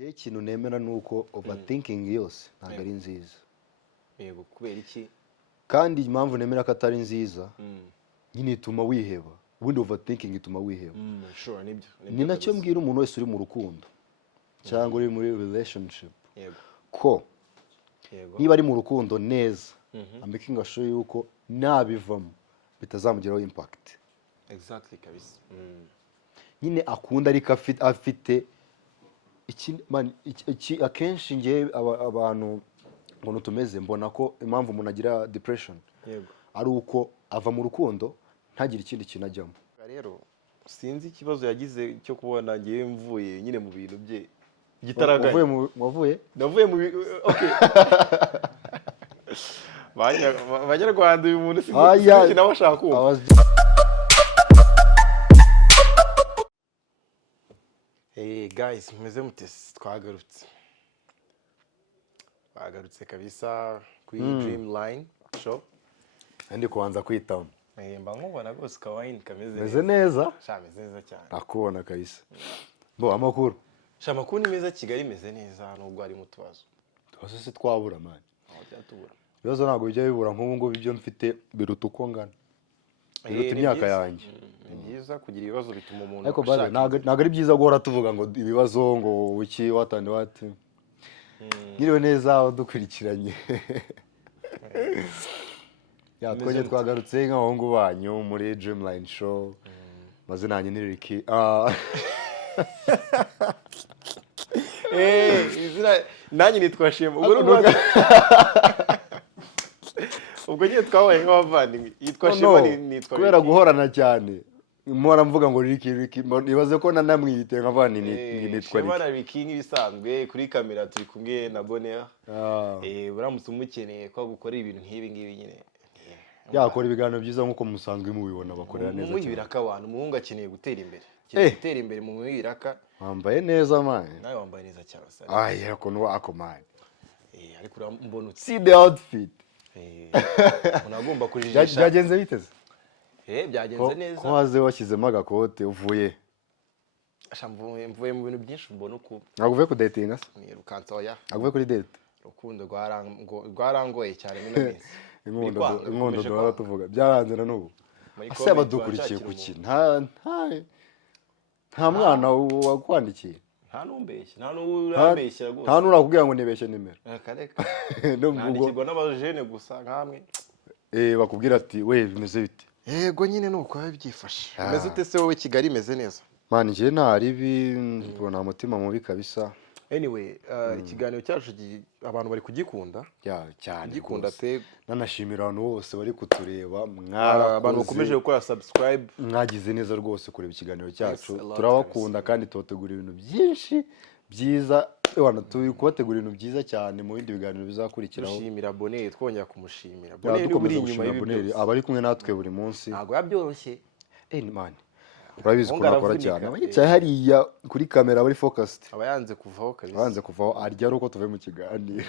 Igihe ikintu nemera nuko overthinking yose ntabwo ari nziza. Yego, kubera iki? Kandi impamvu nemera ko atari nziza nyine ituma wiheba. Ubundi overthinking ituma wiheba. Sure, nibyo. Ni nacyo mbwira umuntu wese uri mu rukundo cyangwa uri muri relationship. Yego. Ko niba ari mu rukundo neza, amaking sure yuko nabivamo bitazamugiraho impact. Exactly kabisa. Nyine akunda ariko afite akenshi ngiye abantu ngo tumeze mbona ko impamvu umuntu agira depression ari uko ava mu rukundo ntagire ikindi kintu ajyamo. Rero sinzi ikibazo yagize cyo kubona ngiye mvuye nyine mu bintu bye gitaragaye. Navuye mu okay. Banyarwanda uyu muntu sinzi nawe ashaka kumva. Hey guys, meze mutesi twagarutse kabisa kuri Dreamline show. Ndi kubanza kwitamo. Mba nkubona rwose kawaii kameze meze neza. Meze neza cyane. Akubona kabisa. Bo amakuru. Amakuru ni meza, Kigali meze neza nubwo ari mu tubazo. Tubazo se twabura man. Aho byatubura. Ibibazo ntabwo bijya bibura nk'ubu ngo ibyo mfite biruta uko ngana. Biruta imyaka yanjye. Ni byiza kugira ibibazo bituma umuntu ariko ntabwo ari byiza guhora tuvuga ngo ibibazo ngo wiki watandi wati. Nyiriwe neza dukurikiranye. Twongeye twagarutse nk'abahungu banyu muri Dreamline show. Mazina yanjye ni Ricky. Izina nanjye nitwa Shema. Ubwo nyine twabaye nk'abavandimwe. Yitwa Shema nitwa. Kubera guhorana cyane. Mpora mvuga ngo Ricky ibaze ko nanamwite nk'abandi nitwa Shema na Ricky nk'ibisanzwe kuri kamera turi kumwe na Bonheur. Buramutse umukeneye ko gukora ibintu nk'ibi ngibi nyine. Yakora ibiganiro byiza nk'uko musanzwe mubibona bakorera neza. Mu biraka abantu umuhungu akeneye gutera imbere. Gutera imbere mu biraka. Wambaye neza man. Nawe wambaye neza cyane sare. Yako no ako man. Ariko urambona utsi. See the outfit. Unagomba kurijisha. Byagenze biteze. Byagenze neza. Ko waze washyizemo agakote uvuye. Mvuye mu bintu byinshi mbona uko. Naguvuye ku dating asa? Ni rukanto ya. Naguvuye kuri date. Rukundo rwarangoye cyane muri minsi. Inkondo duhora tuvuga byaranze na n'ubu. Ase abadukurikiye kuki nta mwana wakwandikiye. Nta numbeshye, nta n'urambeshyira gose. Nta nurakubwira ngo nibeshye nimero. Kareka. Nandikirwa n'abajene gusa nkamwe. Bakubwira ati we bimeze bite? Yego nyine nuko byifashe. Bimeze ute se wowe Kigali imeze neza? Man nje ntari mbona umutima mubi kabisa. Anyway, ikiganiro cyacu abantu bari kugikunda. Cyane. Gikunda pe. Nanashimira abantu bose bari kutureba. Abantu bakomeje gukora subscribe. Mwagize neza rwose kureba ikiganiro cyacu. Turabakunda kandi tubategura ibintu byinshi byiza. Turi kubategura ibintu byiza cyane mu bindi biganiro bizakurikiraho. Dushimira Bonheur, twongera kumushimira. Bonheur uri inyuma y'ibintu. Abari kumwe natwe buri munsi. Ntabwo yabyoroshye. Man. Urabizi ko nakora cyane. Yicaye hariya kuri kamera bari focused. Abayanze kuvaho kabisa. Abayanze kuvaho arya ari uko tuvuye mu kiganiro.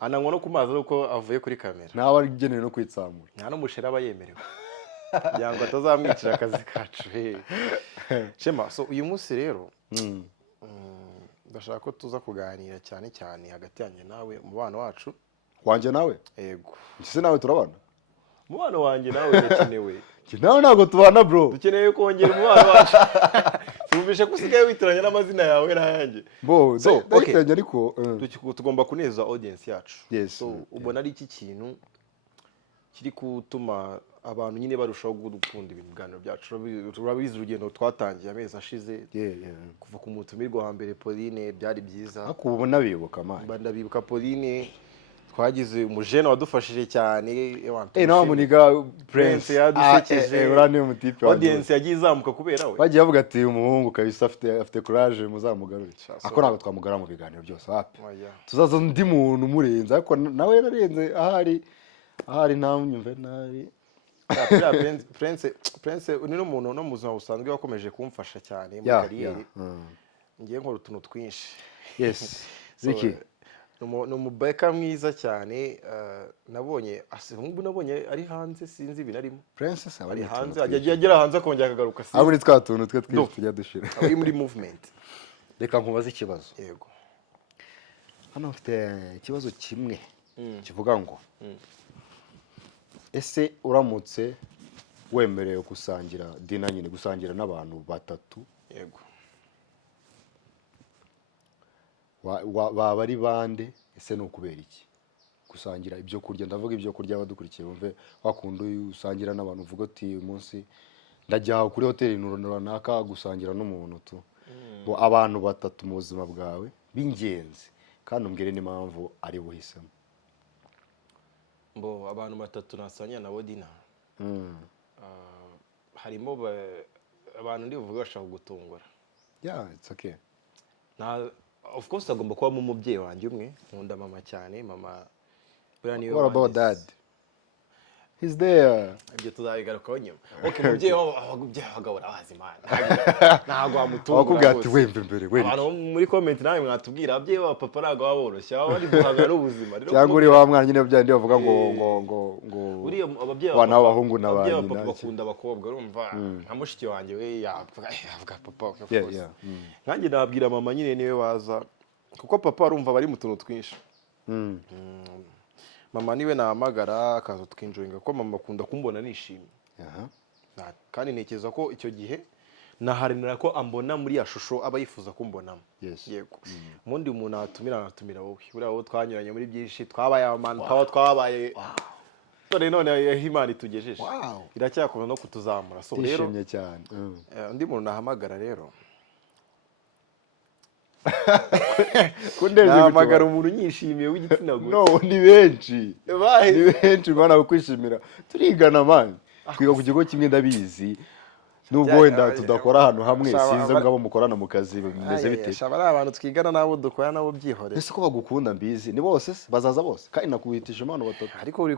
Ananywa no kumaza uko avuye kuri kamera. Nawe arigenewe no kwitsamura. Nta no mushera abayemerewe. Yango atazamwicira akazi kacu. Shema, so uyu munsi rero ndashaka ko tuza kuganira cyane hagati yanjye nawe umubano wacu. Wanje nawe? Yego. Ese nawe turabana? Umubano wanjye nawe yakenewe. Nawe ntabwo tubana bro. Dukeneye kongera umubano wacu. Sumvishe ko usigaye witiranya n'amazina yawe n'ayanjye. So, okay. Ariko tugomba kuneza audience yacu. Yes. So, ubona ari iki kintu kiri gutuma abantu nyine barushaho gukunda ibintu biganiro byacu. Turabizi urugendo twatangiye amezi ashize. Kuva ku mutumirwa wa mbere Pauline byari byiza. Akubona bibuka man. Ndabibuka Pauline twagize umujene wadufashije cyane. Nawe muniga Prince yadusekeje. Urane umutipe wa audience yagiye izamuka kubera we. Bagiye bavuga ati umuhungu kabisa afite courage muzamugarure. Ako ntabwo twamugara mu biganiro byose hapi. Tuzaza ndi muntu murenza ariko nawe yararenze ahari ntamnyumve nabi. Prince ni n'umuntu no muzima busanzwe wakomeje kumfasha cyane mu kariyeri. Ngiye nkora utuntu twinshi. Yes. Ziki. Ni umubeka mwiza cyane. Nabonye ari hanze sinzi ibintu arimo. Prince ari hanze agera hanze akongera akagaruka. Abo ni twa tuntu twe tujya dushira. Ari muri movement. Reka nkubaze ikibazo. Yego. hano mfite ikibazo kimwe kivuga ngo ese uramutse wemerewe gusangira dina nyine gusangira n'abantu batatu yego baba ari bande ese ni ukubera iki gusangira ibyo kurya ndavuga ibyo kurya abadukurikiye bumve wakunda usangira n'abantu uvuga ati uyu munsi ndajya kuri hoteli runaka gusangira n'umuntu tu bo abantu batatu mu buzima bwawe b'ingenzi kandi umbwire n'impamvu ari buhisemo bo abantu batatu nasangira nabo dina harimo abantu ndi buvuga bashaka gutungura it's okay of course agomba kuba mu mubyeyi wanjye umwe nkunda mama cyane mama what about dad he's there ibyo tuzabigarukaho nyuma okay mubyeyi w'abagabo abazi imana ntago amutungura wakubwira ati wembe imbere we abantu muri comment nawe mwatubwira ababyeyi wa papa ntago baboroshye baba bari guhangana n'ubuzima cyangwa uri wa mwana nyine byandi bavuga ngo uriya ababyeyi wana abahungu n'abandi ababyeyi bakunda abakobwa urumva nka mushiki wanjye we yavuga papa nkanjye nabwira mama nyine niwe waza kuko papa arumva bari mu tuntu twinshi mama niwe nahamagara akaza twinjoyinga ko mama akunda kumbona nishimye kandi ntekereza ko icyo gihe naharanira ko ambona muri ya shusho aba yifuza kumbonamo yego ubundi umuntu atumira wowe buriya wowe twanyuranye muri byinshi twabaye abantu twabaye none aho Imana itugejeje iracyakora no kutuzamura so rero ishimye cyane undi muntu nahamagara rero nahamagara umuntu unyishimiye w'igitsina gore no ni benshi mwana gukwishimira turigana mani twiga ku kigo kimwe ndabizi nubwo wenda tudakora ahantu hamwe sinzi ngo abo mukorana mu kazi bimeze bite ari abantu twigana nabo dukora nabo byihoreye ese ko bagukunda mbizi ni bose bazaza bose kandi nakubitisha impano batatu ariko uri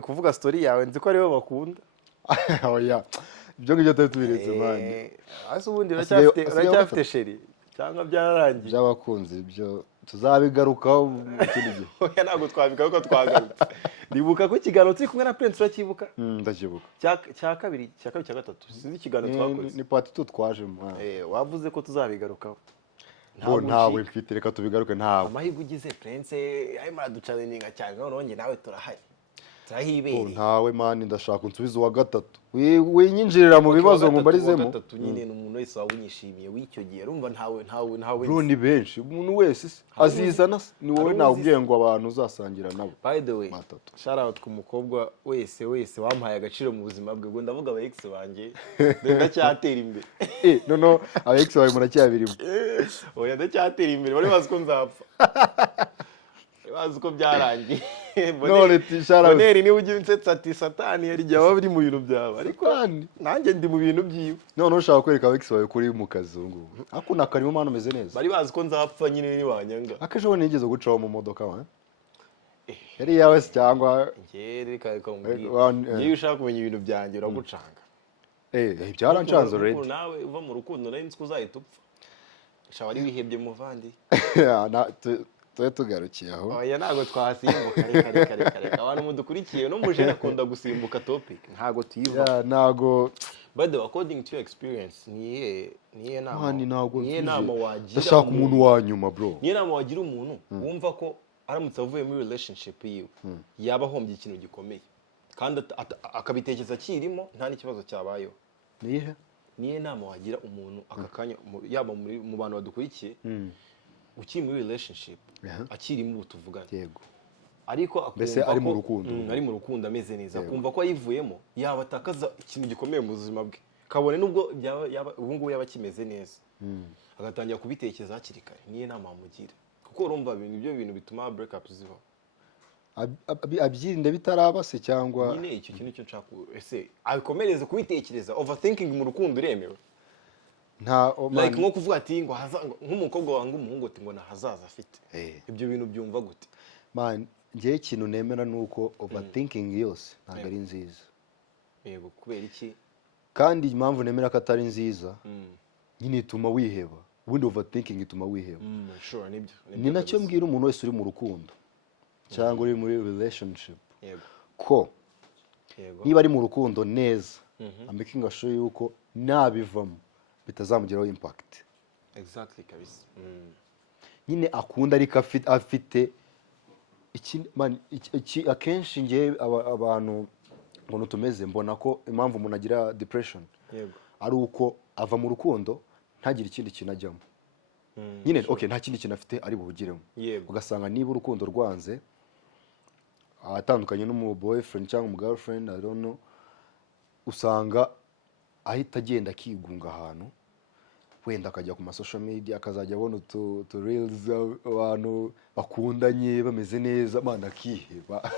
kuvuga story yawe nzi ko aribo bakunda oya ibyo ngibyo tubiretse mani ase ubundi uracyafite sheri cyangwa byararangiye by'abakunzi ibyo tuzabigarukaho ikindi gihe oya ntabwo twabigaruka twagarutse nibuka ko ikiganiro turi kumwe na Prince urakibuka ndakibuka cya kabiri cya gatatu sinzi ikiganiro twakoze ni part 2 twajemo wavuze ko tuzabigarukaho ntawe mfite reka tubigaruke ntawe amahirwe ugize Prince arimo araducalenga cyane none njye nawe turahari turahibereye ntawe mani ndashaka unsubiza uwa gatatu winyinjirira mu bibazo mumbarizemo gatatu nyine umuntu wese waba unyishimiye w'icyo gihe urumva ntawe bro ni benshi umuntu wese azizana ni wowe nawubwiye ngo abantu uzasangira nabo by the way shout out ku mukobwa wese wampaye agaciro mu buzima bwe ngo ndavuga aba ex banjye ndacyatera imbere no aba ex bawe muracyabirimo oya ndacyatera imbere bari bazi ko nzapfa bazi ko byarangiye none tishara boneri niwe ugira insetsa ati satani yari jya bari mu bintu byawe ariko nanjye ndi mu bintu byiwe none ushaka kwereka abex bawe kuri mu kazi ngo akuna karimo mano meze neza bari bazi ko nzapfa nyine ni banyanga akaje bo nigeze gucaho mu modoka wa yari yawe cyangwa ngere ngiye ushaka kumenya ibintu byanjye uragucanga byarancanze already nawe uva mu rukundo nari nzi ko uzahita upfa shaba ari wihebye muvandi tuwe tugarukiye aho oya ntago twasimbuka reka abantu mudukurikiye no muje nakunda gusimbuka topic ntago tuyiva ntago by the way according to your experience niye nama wagira ndashaka umuntu wa nyuma bro niye nama wagira umuntu wumva ko aramutse avuye muri relationship yiwe yaba ahombye ikintu gikomeye kandi akabitekereza kirimo nta n'ikibazo cyabayeho niye nama wagira umuntu akakanya yaba mu bantu badukurikiye ukiri muri relationship akirimo ubutuvugana yego ariko akumva ari mu rukundo ari mu rukundo ameze neza kumva ko ayivuyemo yaba atakaza ikintu gikomeye mu buzima bwe kabone nubwo ubu ngubu yaba kimeze neza agatangira kubitekereza hakiri kare niye nama amugira kuko urumva ibyo bintu bituma break up ziva abyirinde bitaraba se cyangwa nyine icyo kintu cyo nshaka ese abikomereze kubitekereza overthinking mu rukundo uremewe like nko kuvuga ati ngo nk'umukobwa wanga umuhungu ati ngo nahazaza afite ibyo bintu byumva gute man ngiye ikintu nemera nuko overthinking yose ntabwo ari nziza yego kubera iki kandi impamvu nemera ko atari nziza nyine ituma wiheba ubundi overthinking ituma wiheba sure nibyo ni nacyo mbwira umuntu wese uri mu rukundo cyangwa uri muri relationship ko niba ari mu rukundo neza amaking sure yuko nabivamo bitazamugiraho impact exactly kabisa nyine akunda ariko afite akenshi ngewe abantu ukuntu tumeze mbona ko impamvu umuntu agira depression ari uko ava mu rukundo ntagire ikindi kintu ajyamo nyine okay nta kindi kintu afite ari bubugiremo ugasanga niba urukundo rwanze atandukanye n'umu boyfriend cyangwa umu girlfriend I don't know usanga ahita agenda akigunga ahantu wenda akajya ku social media akazajya abona utu reels abantu bakundanye bameze neza mana akiheba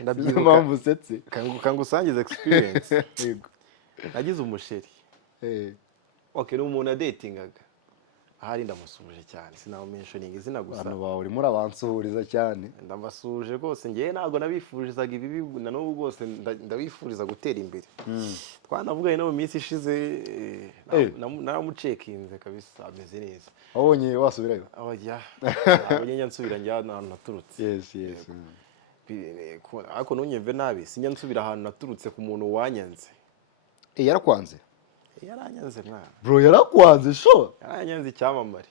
ndabyibuka impamvu usetse kangusangiza experience yego nagize umusheri okay n'umuntu datingaga ahari ndamusuje cyane sinamentioning izina gusa abantu bawe urimo urabansuhuriza cyane ndabasuje rwose ngiye ntago nabifurizaga ibibi na n'ubu rwose ndabifuriza gutera imbere twanavuganye no mu minsi ishize naramucekinze kabisa ameze neza abonye wasubirayo oya abonye nsubira njya ahantu naturutse yes ariko ntunyumve nabi sinjya nsubira ahantu naturutse ku muntu wanyanze yarakwanze yaranyanze mwana bro yarakwanze sho yaranyanze icyamamare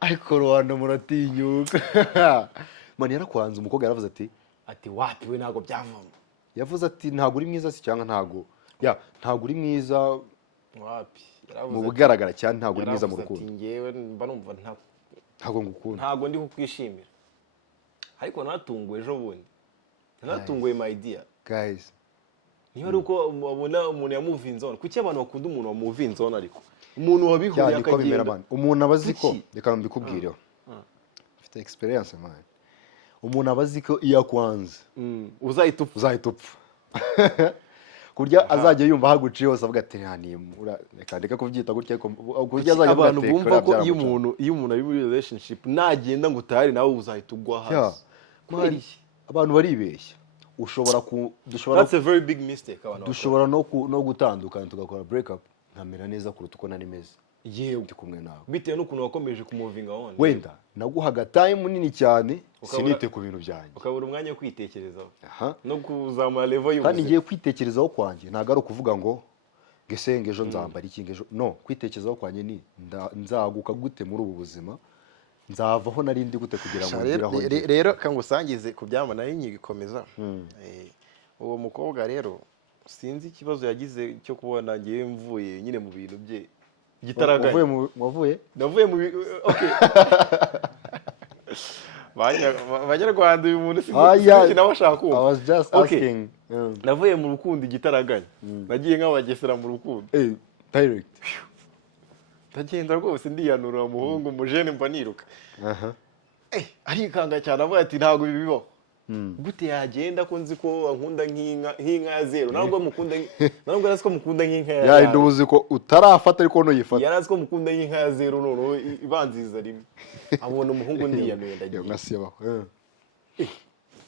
ariko Rwanda muratinyuka man yarakwanze umukobwa yaravuze ati wapi we ntago byavamo yavuze ati ntago uri mwiza si cyangwa ntago uri mwiza wapi mu bugaragara cyane ntago uri mwiza mu rukundo ati ngewe mba numva ntago ngukunda ntago ndi kukwishimira ariko natunguwe ejo bundi natunguwe my dear guys niba ari uko ubona umuntu yamuvinze zone kuki abantu bakunda umuntu wamuvinze zone ariko umuntu wabihuye akagenda umuntu abazi ko reka mbikubwireho mfite experience man umuntu abazi ko iyo akwanze uzahita upfa kurya azajya yumva haguciye hose avuga ati reka ndeka kubyita gutya kurya azajya abantu bumva ko iyo umuntu ari muri relationship nagenda ngo utahari nawe uzahita ugwa hasi abantu baribeshya that's a very big mistake dushobora no gutandukana tugakora break up nkamera neza kuruta uko nari meze yewe ndi kumwe nawe bitewe n'ukuntu wakomeje kumuvinga on wenda naguhaga time nini cyane sinite ku bintu byanjye ukabura umwanya wo kwitekerezaho no kuzamura level y'ubuzima kandi ngiye kwitekerezaho kwanjye ntago ari ukuvuga ngo gesenge ejo nzambara iki ngejo no kwitekerezaho kwanjye ni nzaguka gute muri ubu buzima nzavaho narindi gute kugira ngo ngiraho rero kangusangize kubyamana y'inyigikomeza uwo mukobwa rero sinzi ikibazo yagize cyo kubona ngiye mvuye nyine mu bintu bye gitaraganye navuye mu okay banyarwanda uyu muntu sinzi nawe ashaka kumva I was just asking navuye mu rukundo igitaraganye nagiye nk'abagesera mu rukundo direct ndagenda rwose ndiyanura umuhungu umujene mba niruka arikanga cyane avuga ati ntabwo ibi bibaho gute yagenda ko nzi ko ankunda nk'inka ya zero ntabwo arazi ko mukunda nk'inka ya yari nduzi ko utarafata ariko no yifata yari azi ko mukunda nk'inka ya zero noneho ibanziza rimwe abona umuhungu ndiyanuye ndagiye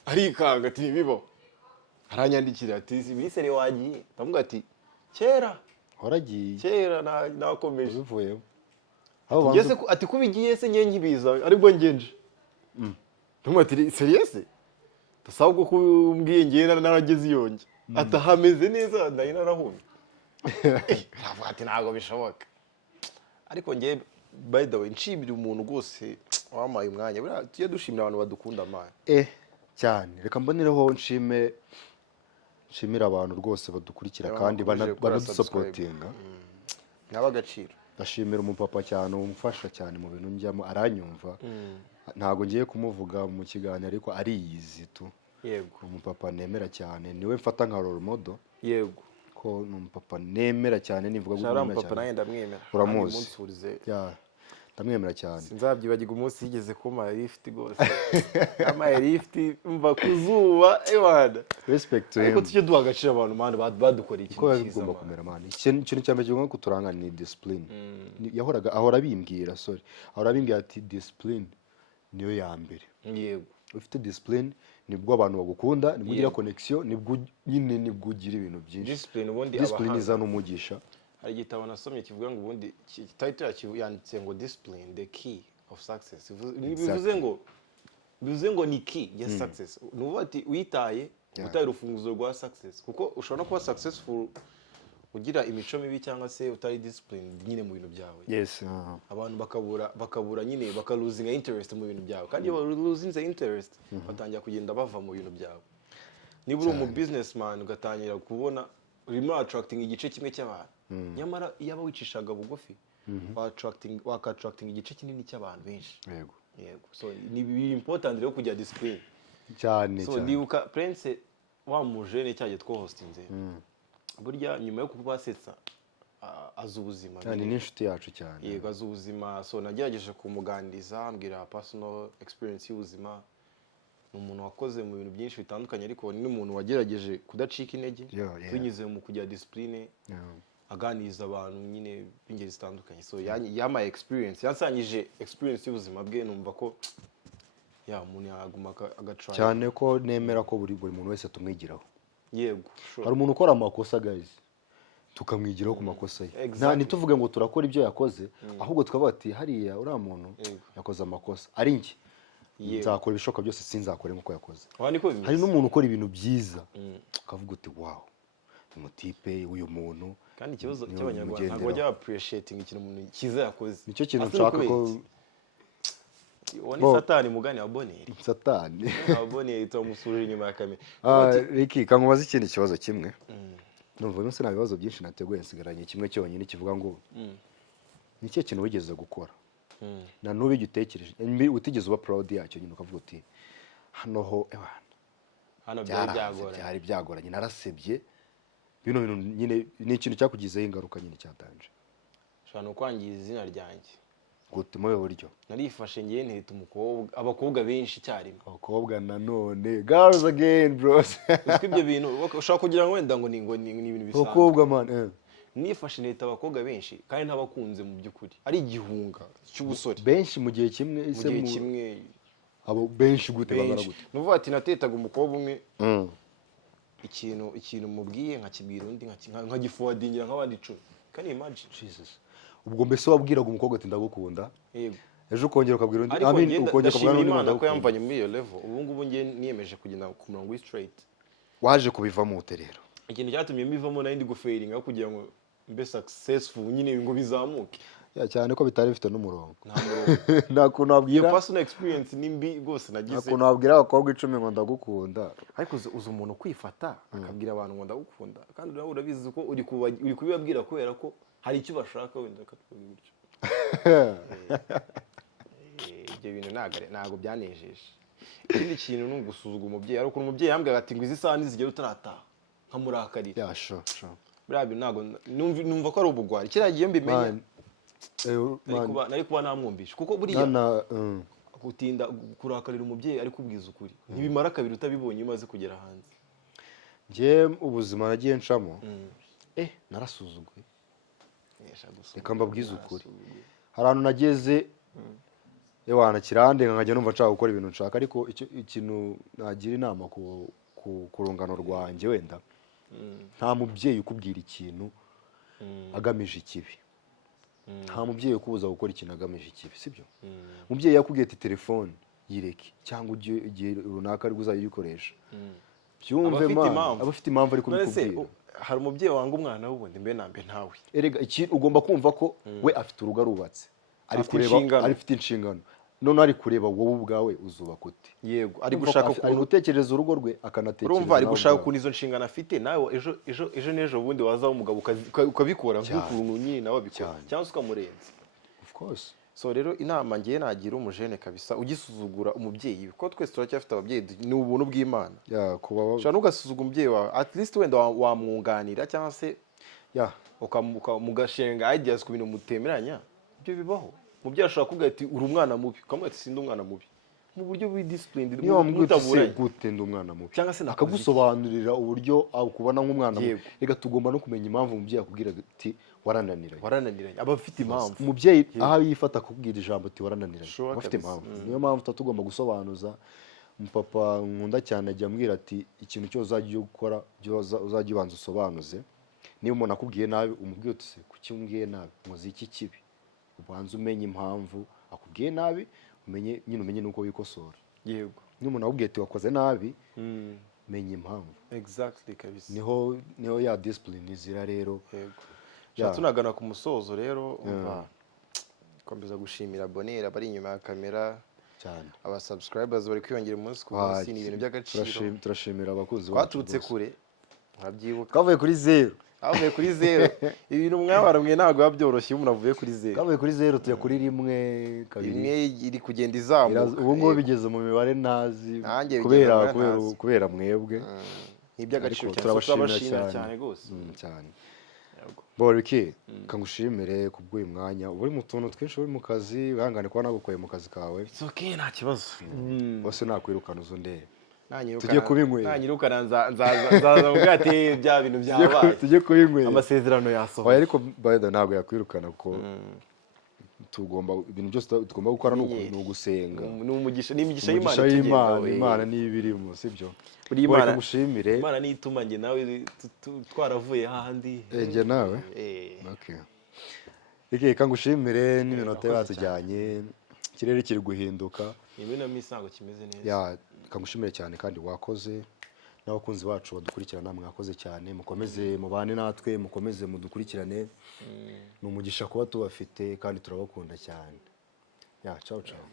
arikanga ati ntibibaho aranyandikira ati bisere wagiye ndavuga ati kera waragiye kera nakomeje ubivuyemo ati kubigiye se ngiye nkibiza aribwo ngenje ati serious tasabwo ko umbwiye ngiye narageze iyonge atahameze neza ndari narahumye aravuga ati ntago bishoboka ariko ngiye by the way nshimira umuntu rwose wamaye umwanya buriya tujye dushimira abantu badukunda amana cyane reka mbonereho nshimira abantu rwose badukurikira kandi banadusapotinga n'abagaciro ndashimira umupapa cyane umufasha cyane mu bintu njyamo aranyumva ntago ngiye kumuvuga mu kiganiro ariko ariyizi tu yego umupapa nemera cyane niwe mfata nka role model yego ko numupapa nemera cyane nivuga ngo nemera cyane naye ndamwemera uramuzi ndamwemera cyane sinzabyibagirwa umunsi yigeze kuma lift gose ama lift mva kuzuba ewana respect to him ariko tujye duha agaciro abantu mani badukora iki ko bigomba kumera mani ikintu cyambere cyo kuturanga ni discipline ahora bimbwira ahora bimbwira ati discipline niyo ya mbere yego ufite discipline nibwo abantu bagukunda nibwo ugira connection nibwo ugira ibintu byinshi discipline izana umugisha hari igitabo nasomye kivuga ngo ubundi title yanditse ngo discipline the key of success bivuze ngo ni key ya success nuvuga ati witaye utaye urufunguzo rwa success kuko ushobora no kuba successful ugira imico mibi cyangwa se utari disciplined nyine mu bintu byawe yes abantu bakabura nyine bakaluzinga interest mu bintu byawe kandi iyo luzinze interest batangira kugenda bava mu bintu byawe niba uri umu businessman ugatangira kubona urimo attracting igice kimwe cy'abantu nyamara iyo aba wicishaga bugufi attracting igice kinini cy'abantu benshi yego so ni important rero kujya discipline cyane so ndibuka Prince wa mujene cyaje twohostinze burya nyuma yo kubasetsa azi ubuzima ni n'inshuti yacu cyane yego azi ubuzima so nagerageje kumuganiriza ambwira personal experience y'ubuzima ni umuntu wakoze mu bintu byinshi bitandukanye ariko ni n'umuntu wagerageje kudacika intege binyuze mu kujya discipline aganiriza abantu nyine b'ingeri zitandukanye so yamaye experience yansanyije experience y'ubuzima bwe numva ko umuntu yaguma agacana cyane ko nemera ko buri muntu wese tumwigiraho yego hari umuntu ukora amakosa guys tukamwigiraho ku makosa ye ntituvuge ngo turakora ibyo yakoze ahubwo tukavuga ati hariya uriya muntu yakoze amakosa ari njye nzakora ibishoboka byose sinzakore nk'uko yakoze hari n'umuntu ukora ibintu byiza ukavuga uti wow umutipe uyu muntu kandi ikibazo cy'abanyarwanda ntabwo bajya appreciating ikintu umuntu cyiza yakoze nicyo kintu nshaka ko wani satani mugani wa Bonheur satani wa Bonheur tumusurira inyuma ya kamera Ricky kankubaza ikindi kibazo kimwe numva nose nta bibazo byinshi nateguye nsigaranye kimwe cyonyine kivuga ngo ni cyo kintu wigeze gukora na n'ubu igitekereje utigeze uba proud yacyo nyine ukavuga uti hano byari byagoranye narasebye bino bintu nyine ni ikintu cyakugizeho ingaruka nyine cyatanje shana kwangiza izina ryanjye gute mu buryo narifashe ngiye ntita abakobwa benshi cyarimo abakobwa nanone girls again bros uko ibyo bintu ushaka kugira ngo wenda ngo ni ibintu bisanzwe abakobwa man nifashe ntita abakobwa benshi kandi ntabakunze mu by'ukuri ari igihunga cy'ubusore benshi mu gihe kimwe mu gihe kimwe abo benshi gute bagara gute nuvuga ati natetaga umukobwa umwe ikintu mubwiye nkakibwira undi nkagiforwardingira nk'abandi 10 can you imagine Jesus ubwo mbese wabwiraga umukobwa ati ndagukunda yego ejo ukongera ukabwira undi ukongera ukabwira undi Imana ko yamvanye muri iyo level ubu ngubu ngiye niyemeje kugenda ku murongo straight waje kubivamo ute rero ikintu cyatumye mbivamo nari ndi gufailinga kugira ngo mbe successful nyine ngo bizamuke cyane ko bitari bifite n'umurongo nta murongo nta kuntu wabwira iyo personal experience nimbi rwose nagize nta kuntu wabwira abakobwa 10 ngo ndagukunda ariko uzi umuntu kwifata akabwira abantu ngo ndagukunda kandi nawe urabizi ko uri kubibabwira kubera ko hari icyo bashaka wenda katubwira gutyo ibyo bintu ntago byanejeje ikindi kintu ni ugusuzugura umubyeyi ariko umubyeyi yambwira ati ngo izi saha nizigera utarataha nkamurakarira sure biriya bintu ntago numva ko ari ubugwari kiriya gihe mbimenya nari kuba namwumvisha kuko buriya gutinda kurakarira umubyeyi ari kubwiza ukuri ntibimara kabiri utabibonye umaze kugera hanze njye ubuzima nagiye ncamo narasuzuguye reka mbabwize ukuri hari ahantu nageze ewana kirandenga nkajya numva nshaka gukora ibintu nshaka ariko ikintu nagira inama ku rungano rwanjye wenda nta mubyeyi ukubwira ikintu agamije ikibi nta mubyeyi ukubuza gukora ikintu agamije ikibi sibyo umubyeyi yakubwiye ati telefone yireke cyangwa igihe runaka ari uzajya uyikoresha byumve aba afite impamvu ari kubikubwira hari umubyeyi wanga umwana w'ubundi mbe nambe ntawe erega ugomba kumva ko we afite urugo arubatse ari kureba afite inshingano none ari kureba wowe ubwawe uzubaka ute yego ari gushaka ari gutekereza urugo rwe akanatekereza urumva ari gushaka ukuntu izo nshingano afite nawe ejo n'ejo bundi wazaho umugabo ukabikora nk'ukuntu nyine nawe abikora cyangwa se ukamurenza of course so rero inama ngiye nagira umujene kabisa ugisuzugura umubyeyi kuko twese turacyafite ababyeyi ni ubuntu bw'Imana ushobora n'ugasuzugura umubyeyi wawe at least wenda wamwunganira cyangwa se mugashenga ideas ku bintu mutemeranya ibyo bibaho umubyeyi ashobora kuvuga ati uri umwana mubi ukamubwira ati sindi umwana mubi mu buryo bw'idiscipline mutaburanye gute ndi umwana mubi cyangwa se akagusobanurira uburyo akubona nk'umwana mubi reka tugomba no kumenya impamvu umubyeyi akubwira ati warananiranye aba afite impamvu umubyeyi aho yifata akubwira ijambo ati warananiranye afite impamvu niyo mpamvu tugomba gusobanuza umupapa nkunda cyane ajya ambwira ati ikintu cyose uzajya gukora uzajya ubanza usobanuze niba umuntu akubwiye nabi umubwiye uti kuki umbwiye nabi nkoze iki kibi ubanza umenye impamvu akubwiye nabi umenye nuko wikosora yego niba umuntu akubwiye ati wakoze nabi menya impamvu exactly kabisa. niho ya discipline izira rero. Yego tunagana ku musozo rero umva komeza gushimira Bonheur abari inyuma ya kamera cyane, aba subscribers bari kwiyongera umunsi ku munsi, ni ibintu by'agaciro. Turashimira abakunzi bacu twaturutse kure, nkabyibuka kavuye kuri zero, ibintu mwabaramwe ntabwo biba byoroshye umuntu avuye kuri zero. kavuye kuri zero tujya kuri rimwe kabiri, imwe iri kugenda izamuka, ubu ngubu bigeze mu mibare ntazi kubera mwebwe. ni iby'agaciro cyane, turabashimira cyane rwose cyane. Boriki kangushimire kubw'uyu mwanya, uri mu tuntu twinshi, uri mu kazi, wihangane kuba nagukoye mu kazi kawe. It's okay, nta kibazo. Bose nakwirukana uzo ndebe, tujye kubinywera, nanyirukana nzaza mubwira ati bya bintu byabaye, tujye kubinywera, amasezerano yasohoye. Ariko bayida ntabwo yakwirukana kuko tugomba ibintu byose tugomba gukora ni ugusenga, ni umugisha y'Imana, Imana niyo ibirimo, sibyo? Imana mushimire, Imana niyo ituma njye nawe twaravuye hahandi, njye nawe. Okay, reka ngushimire, n'iminota yatujyanye, ikirere kiri guhinduka, ibintu ntabwo kimeze neza. Kangushimire cyane kandi wakoze, n'abakunzi bacu badukurikirana mwakoze cyane, mukomeze mubane natwe, mukomeze mudukurikirane, ni umugisha kuba tubafite kandi turabakunda cyane. Ciao ciao.